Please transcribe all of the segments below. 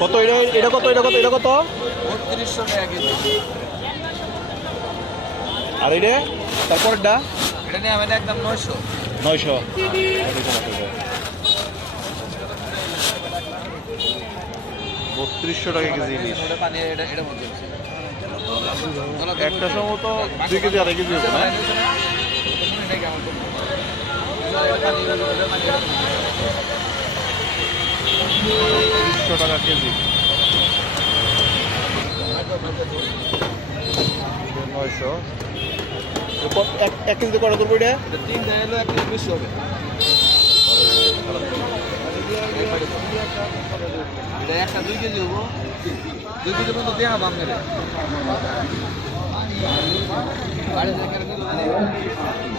কত এটা কত 3200 টাকা কেজি। আর এটা তারপরটা এটা নিয়ে আমাদের একদম 900। 900। 3200 টাকা কেজি ইলিশ। এটা পানি এটা মধ্যে একটা সম্ভবত 2 কেজি 2.5 কেজি হবে না? 3200 টাকা কেজি। 900। এক কেজি কত করবো এটা? এটা 3 দেয় হলো 1 কেজি 200 হবে। এটা একটা 2 কেজি হবো। 2 কেজি পর্যন্ত দেওয়া দাম নেবে।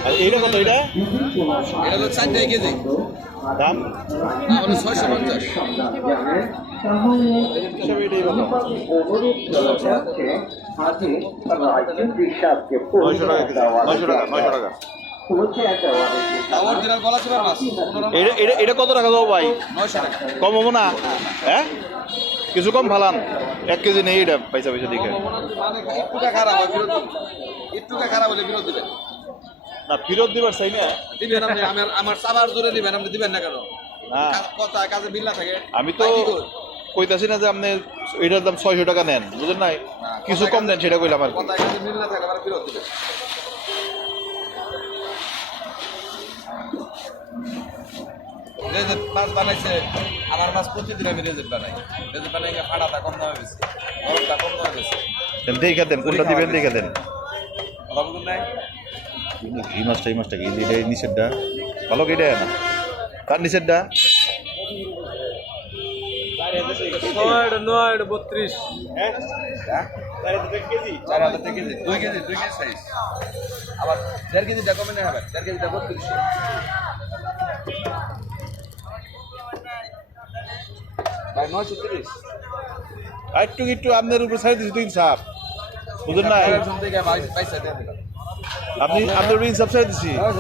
আর এইটা কত এটা? এটা হলো 4 টাকা কেজি। দাম হলো 650। হিসাবে এটাই ভালো। 900 টাকা কেজি। 900 টাকা। অরিজিনাল গলা চিপার মাছ। এটা কত টাকা দেবো ভাই? 900 টাকা। কম হবো না? হ্যাঁ কিছু কম ভালান 1 কেজি নেই এটা পয়সা দিকে মানে একটুটা খারাপ হয় বিরোধ দিবেন। একটুটা খারাপ হলে বিরোধ দিবেন। না ফেরত দিবার চাই না। দিবেন আপনি আমার সাবার জোরে দিবেন আপনি দিবেন না কেন? না কথা কাজে বিল না থাকে। আমি তো কইতাছি না যে আপনি এটার দাম 600 টাকা নেন বুঝলেন নাই কিছু কম দেন সেটা কইলাম আর কি। কথা কাজে মিল না থাকে আবার বিরোধ দিবেন। রেজেট মাছ বানাইছে আমার মাছ প্রতিদিন আমি রেজেট বানাই। রেজেট বানাই ফাটাটা কম দামে বেশি, গরমটা কম দামে বেশি। দেখে দেন কোনটা দিবেন দেখে দেন। কথা বলুন নাই এই মাছটা কি এটা নিচেরটা ভালো কি এটা না তার নিচেরটা 9 32 হ্যাঁ 4 কেজি 2 কেজি সাইজ আবার 1.5 কেজি টা কমে না হবে 1.5 কেজি টা 3200 ভাই 930 আর একটু আপনার উপর সাইড দিছি তিন সাপ বুঝলেন না একজন থেকে পয়সা দিয়ে দিলাম আপনি আপনার উপর ইনসাফ সাইড দিছি হ্যাঁ